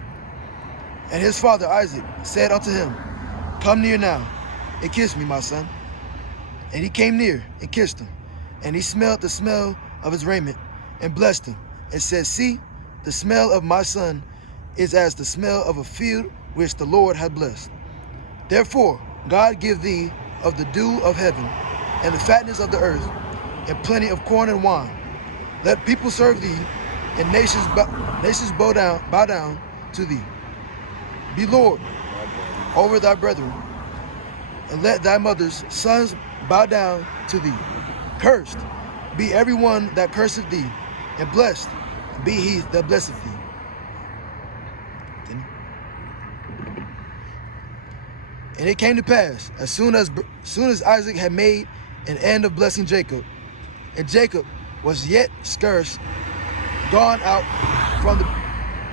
And his father Isaac said unto him, Come near now, and kiss me, my son. And he came near, and kissed him. And he smelled the smell of his raiment, and blessed him, and said, See, the smell of my son is as the smell of a field which the Lord hath blessed. Therefore God give thee of the dew of heaven, and the fatness of the earth, and plenty of corn and wine. Let people serve thee, and nations bow down to thee. Be Lord over thy brethren, and let thy mother's sons bow down to thee. Cursed be every one that curseth thee, and blessed be he that blesseth thee. And it came to pass, as soon as Isaac had made an end of blessing Jacob, and Jacob was yet scarce gone out from the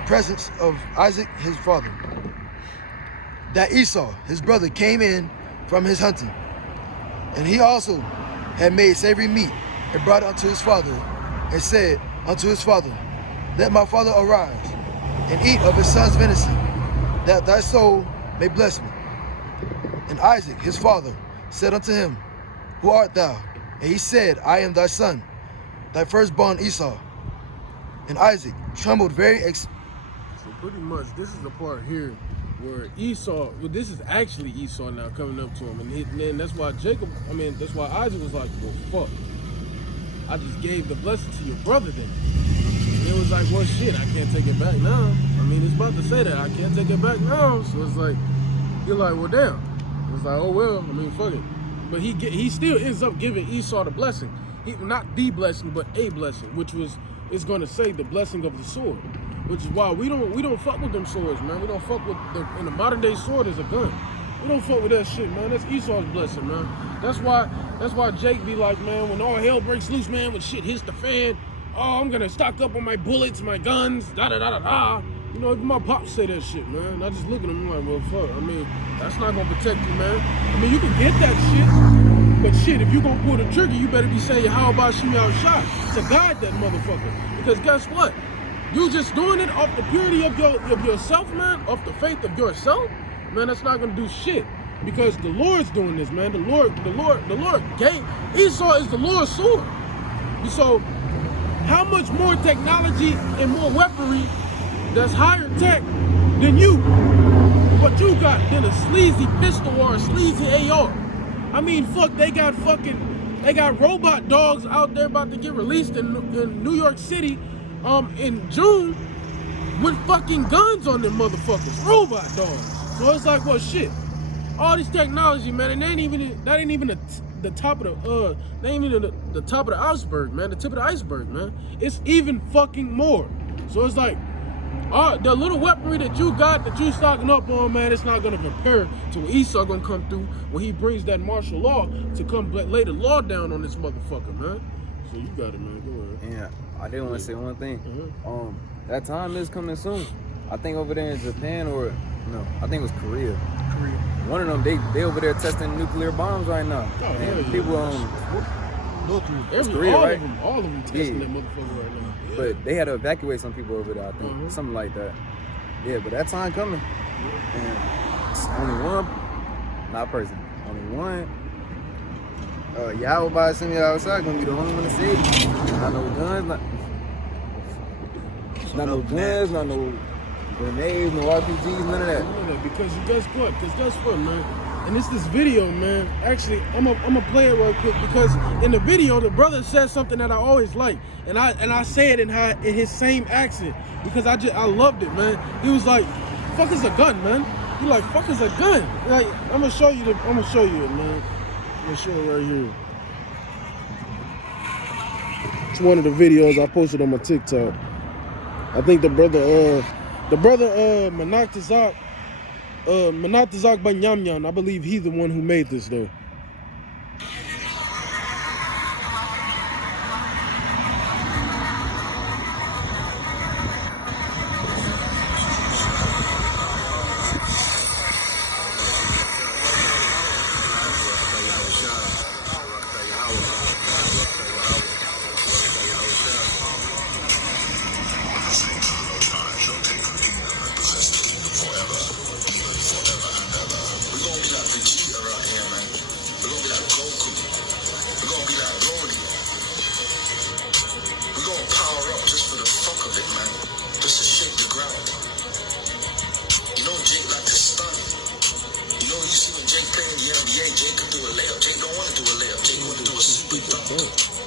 presence of Isaac his father, that Esau his brother came in from his hunting. And he also had made savory meat, and brought it unto his father, and said unto his father, Let my father arise, and eat of his son's venison, that thy soul may bless me. And Isaac his father said unto him, Who art thou? And he said, I am thy son, thy firstborn Esau. And Isaac trembled very So pretty much, this is the part here where Esau, well, this is actually Esau now coming up to him, and then that's why that's why Isaac was like, well, fuck, I just gave the blessing to your brother then. And it was like, well, shit, I can't take it back now. I mean, it's about to say that, I can't take it back now. So it's like, you're like, well, damn. It's like, oh, well, I mean, fuck it. But he still ends up giving Esau the blessing. Not the blessing, but a blessing, which is going to say the blessing of the sword. which is why we don't fuck with them swords, man. We don't fuck with in the modern day sword is a gun. We don't fuck with that shit, man. That's Esau's blessing, man. That's why Jake be like, man, when all hell breaks loose, man, when shit hits the fan, oh, I'm gonna stock up on my bullets, my guns, da da da da da. You know, even my pops say that shit, man. I just look at him like, well, fuck. I mean, that's not gonna protect you, man. I mean, you can get that shit, but shit, if you gonna pull the trigger, you better be saying, how about shoot out shot to guide that motherfucker? Because guess what? You just doing it off the purity of yourself, man, off the faith of yourself, man. That's not gonna do shit. Because the Lord's doing this, man. The Lord gave Esau is the Lord's sword. So, how much more technology and more weaponry that's higher tech than you? What you got than a sleazy pistol or a sleazy AR? I mean, fuck, they got robot dogs out there about to get released in New York City in June with fucking guns on them motherfuckers. Robot dogs. So it's like, well, shit. All this technology, man, and that ain't even the top of the top of the iceberg, man. The tip of the iceberg, man. It's even fucking more. So it's like, the little weaponry that you got, that you stocking up on, man, it's not gonna prepare to when Esau gonna come through when he brings that martial law to come lay the law down on this motherfucker, man. So you got it, man. Go ahead. Yeah, I did want to say one thing. That time is coming soon. I think over there in Japan I think it was Korea. One of them, they over there testing nuclear bombs right now. Oh, and yeah, people Korea, right? all of them testing that motherfucker right now. Yeah. But they had to evacuate some people over there, I think. Something like that. Yeah, but that time coming. And it's only one, not person, only one. Y'all by send me outside gonna be the only one to save you. Not no guns, not no guns, not no grenades, no RPGs, none of that. Because guess what, man? And it's this video, man. Actually, I'm gonna play it real quick because in the video, the brother says something that I always like, and I say it in his same accent because I loved it, man. He was like, "Fuck is a gun, man." He like, "Fuck is a gun." Like, I'm gonna show you it, man. I'm gonna show it right here. It's one of the videos I posted on my TikTok. I think the brother Manatazak Banyamyan, I believe he's the one who made this though.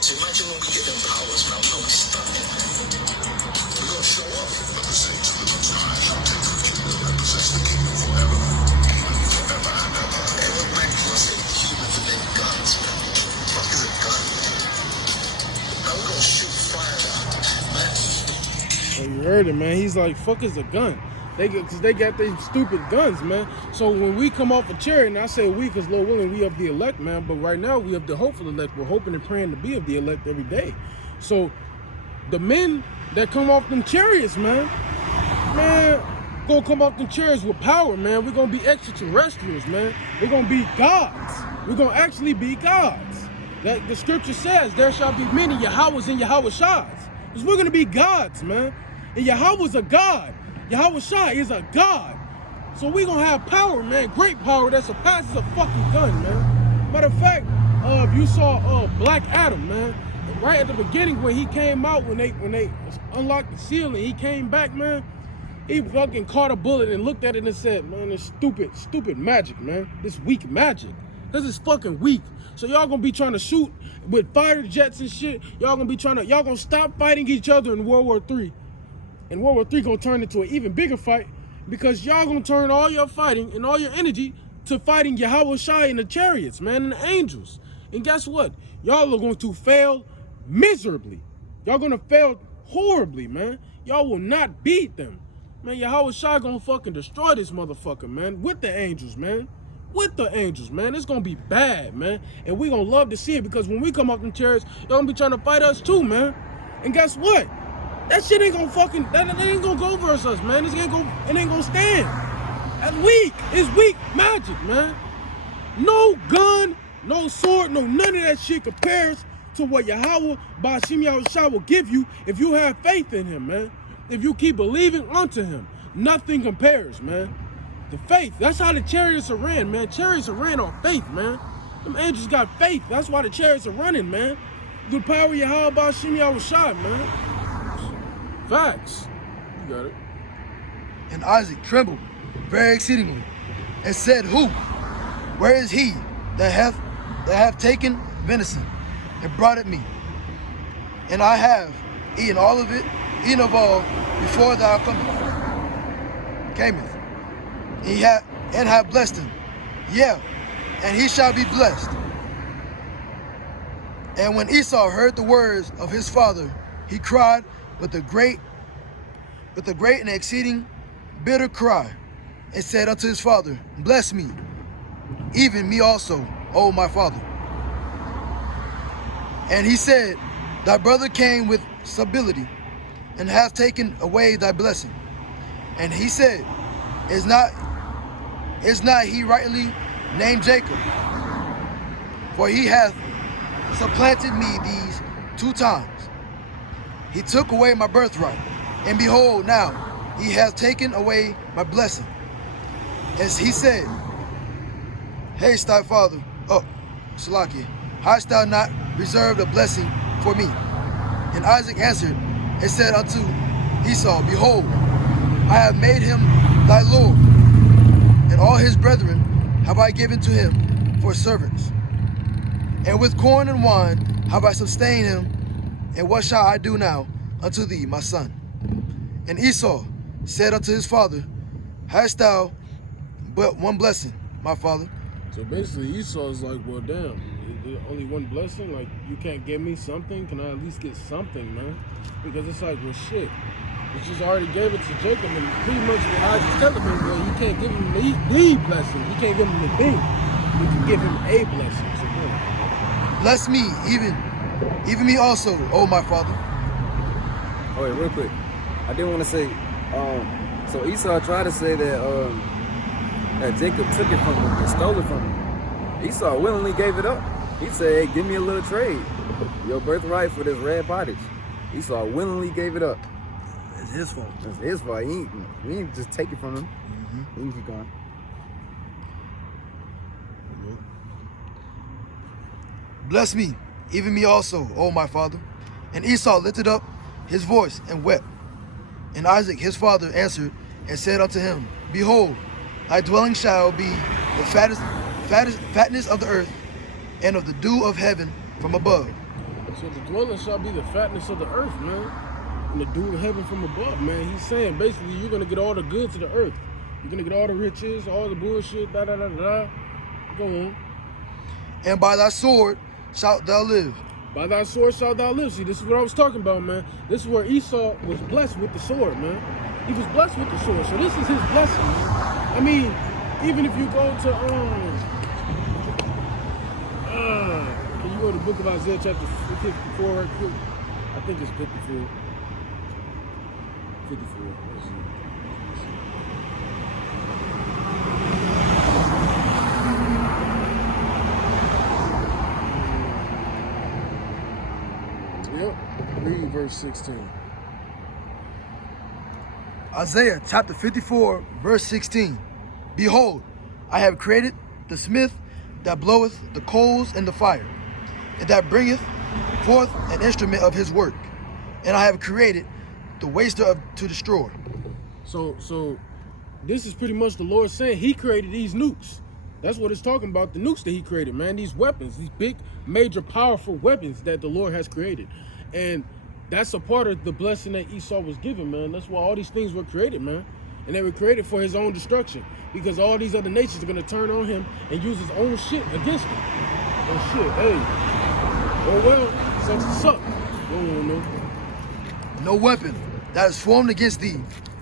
So imagine when we get them powers, man. We're gonna be stunning, man. We're gonna show up. Represent to the time. Represent the kingdom forever. Forever and ever. Every man can say humans and then guns, man. Fuck is a gun, man? Now we're gonna shoot fire out, man. Oh, you heard it, man. He's like, fuck is a gun. Because they got these stupid guns, man. So when we come off a chair, and I say we because Lord willing, we of the elect, man. But right now, we of the hopeful elect. We're hoping and praying to be of the elect every day. So the men that come off them chariots, man, gonna come off them chariots with power, man. We're gonna be extraterrestrials, man. We're gonna be gods. We're gonna actually be gods. Like the scripture says, there shall be many Yahwehs and Yahweh-Shahs. Because we're gonna be gods, man. And Yahweh's a god. Yahweh Shai is a god. So we gonna have power, man. Great power that surpasses a fucking gun, man. Matter of fact, if you saw Black Adam, man, right at the beginning when he came out, when they unlocked the seal and he came back, man, he fucking caught a bullet and looked at it and said, man, this stupid magic, man. This weak magic. This is fucking weak. So y'all gonna be trying to shoot with fighter jets and shit. Y'all gonna stop fighting each other in World War III. And World War III gonna turn into an even bigger fight because y'all gonna turn all your fighting and all your energy to fighting Yahweh Shai and the chariots, man, and the angels. And guess what? Y'all are going to fail miserably. Y'all gonna fail horribly, man. y'all will not beat them. Man, Yahweh Shai gonna fucking destroy this motherfucker, man, with the angels, man. With the angels, man. It's gonna be bad, man. And we gonna love to see it, because when we come up them chariots, y'all gonna be trying to fight us too, man. And guess what? That shit ain't gonna fucking, that ain't gonna go versus us, man. It ain't gonna stand. That's weak. It's weak magic, man. No gun, no sword, no none of that shit compares to what Yahweh Ba'ashim Yahushua will give you if you have faith in him, man. If you keep believing unto him, nothing compares, man. The faith, that's how the chariots are ran, man. Chariots are ran on faith, man. Them angels got faith. That's why the chariots are running, man. The power of Yahweh Ba'ashim Yahushua, man. Facts. You got it. And Isaac trembled very exceedingly, and said, Who? Where is he that hath taken venison and brought it me? And I have eaten all of it, eaten of all, before thou camest. And have blessed him. Yeah, and he shall be blessed. And when Esau heard the words of his father, he cried with a great and exceeding bitter cry, and said unto his father, Bless me, even me also, O my father. And he said, Thy brother came with subtlety, and hath taken away thy blessing. And he said, Is not he rightly named Jacob? For he hath supplanted me these 2 times. He took away my birthright, and behold, now he hath taken away my blessing. As he said, Haste thy father, Salaki, hast thou not reserved a blessing for me? And Isaac answered and said unto Esau, Behold, I have made him thy Lord, and all his brethren have I given to him for servants. And with corn and wine have I sustained him, and what shall I do now unto thee, my son? And Esau said unto his father, Hast thou but one blessing, my father? So basically, Esau's like, well, damn, only one blessing? Like, you can't give me something? Can I at least get something, man? Because it's like, well, shit. You just already gave it to Jacob, and pretty much what I just telling him, well, you can't give him the blessing. You can't give him the thing. You can give him a blessing. So, boom. Bless me, even me also, O my father. Oh, wait, real quick. I did want to say, so Esau tried to say that that Jacob took it from him and stole it from him. Esau willingly gave it up. He said, hey, give me a little trade. Your birthright for this red pottage. Esau willingly gave it up. It's his fault. It's his fault. He ain't just take it from him. He can keep going. Bless me, even me also, O my father. And Esau lifted up his voice and wept. And Isaac his father answered and said unto him, Behold, thy dwelling shall be the fatness of the earth, and of the dew of heaven from above. So the dwelling shall be the fatness of the earth, man. And the dew of heaven from above, man. He's saying basically you're going to get all the goods of the earth. You're going to get all the riches, all the bullshit, da-da-da-da. Go on. And by thy sword shalt thou live. By thy sword shalt thou live. See, this is what I was talking about, man. This is where Esau was blessed with the sword, man. He was blessed with the sword. So this is his blessing, man. I mean, even if you go to, can you go to the book of Isaiah chapter 54 right quick? I think it's 54. 54. Let's see. Yep, read verse 16. Isaiah chapter 54, verse 16. Behold, I have created the smith that bloweth the coals in the fire, and that bringeth forth an instrument of his work. And I have created the waster to destroy. So this is pretty much the Lord saying he created these nukes. That's what it's talking about, the nukes that he created, man. These weapons, these big, major, powerful weapons that the Lord has created. And that's a part of the blessing that Esau was given, man. That's why all these things were created, man. And they were created for his own destruction, because all these other nations are going to turn on him and use his own shit against him. Oh, shit, hey. Oh, well, sucks to suck. Go on, no. No weapon that is formed against thee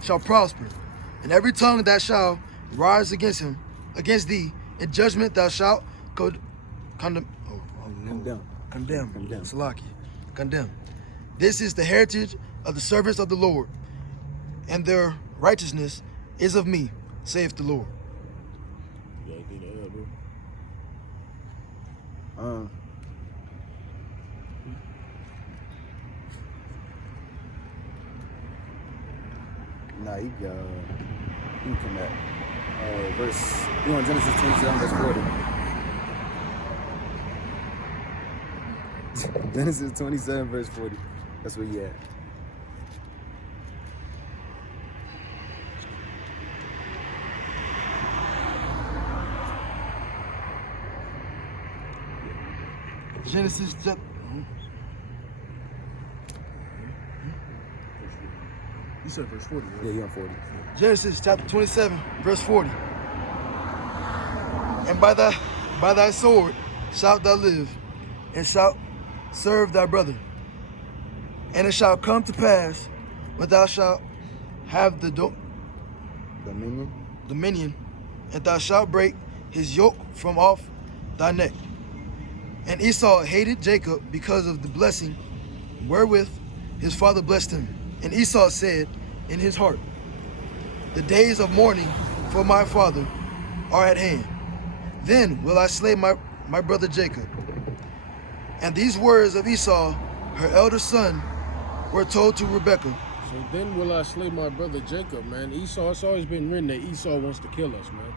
shall prosper, and every tongue that shall rise against thee in judgment thou shalt condemn. Condemn. Salaki. Condemn. This is the heritage of the servants of the Lord, and their righteousness is of me, saith the Lord. Yeah, I think that, bro. Nah, you can come back. You want Genesis 27, verse 40. Genesis 27, verse 40. That's where you at. Genesis chapter. You said verse 40, right? Yeah, you're on 40. Genesis chapter 27, verse 40. And by thy sword shalt thou live, and shalt serve thy brother. And it shall come to pass, when thou shalt have the dominion, and thou shalt break his yoke from off thy neck. And Esau hated Jacob because of the blessing wherewith his father blessed him. And Esau said in his heart, the days of mourning for my father are at hand. Then will I slay my brother Jacob. And these words of Esau, her elder son, were told to Rebekah. So then will I slay my brother Jacob, man. Esau, it's always been written that Esau wants to kill us, man.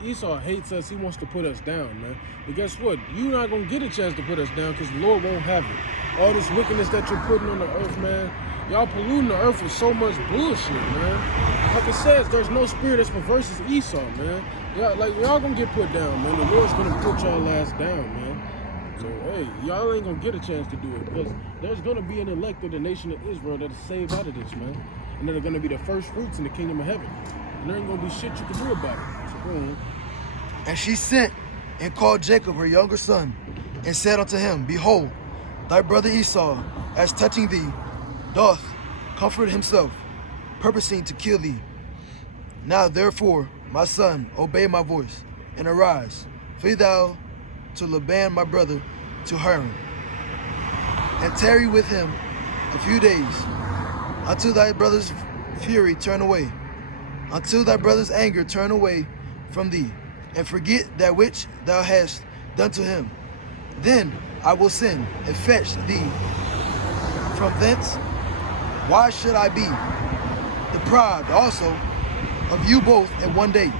Esau hates us. He wants to put us down, man. But guess what? You're not going to get a chance to put us down because the Lord won't have it. All this wickedness that you're putting on the earth, man, y'all polluting the earth with so much bullshit, man. Like it says, there's no spirit as perverse as Esau, man. Y'all going to get put down, man. The Lord's going to put y'all ass down, man. So, hey, y'all ain't going to get a chance to do it because there's going to be an elect of the nation of Israel that is saved out of this, man. And they're going to be the first fruits in the kingdom of heaven. And there ain't going to be shit you can do about it. So, go on. And she sent and called Jacob her younger son, and said unto him, behold, thy brother Esau, as touching thee, doth comfort himself, purposing to kill thee. Now therefore, my son, obey my voice, and arise, flee thou to Laban my brother, to Haran, and tarry with him a few days, until thy brother's fury turn away, until thy brother's anger turn away from thee, and forget that which thou hast done to him. Then I will send and fetch thee from thence. Why should I be deprived also of you both in one day?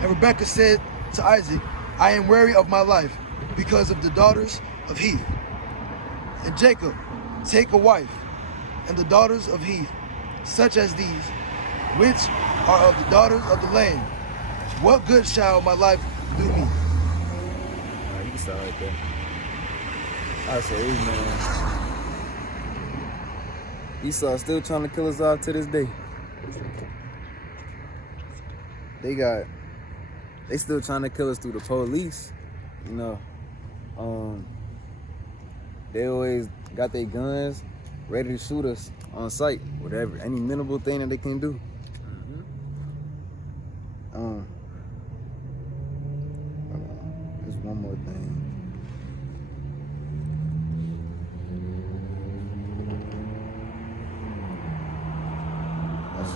And Rebekah said to Isaac, I am weary of my life because of the daughters of Heath. And Jacob, take a wife, and the daughters of Heath, such as these, which are of the daughters of the land. What good shall my life do me? You can start right there. I say, man. Esau still trying to kill us off to this day. They still trying to kill us through the police. You know, they always got their guns ready to shoot us on sight, whatever, any minimal thing that they can do. There's one more thing. That's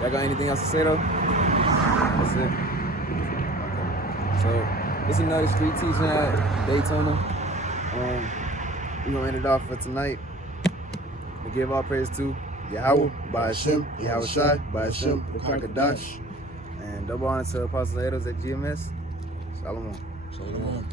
Y'all got anything else to say though? That's it. Okay. So it's another street teaching at Daytona. We're gonna end it off for tonight. We give all praise to Yahweh, by Hashem, Yahweh Shai, by Hashem, Rakakadash, and double honor to Apostle Edos at GMS. Shalom. Shalom.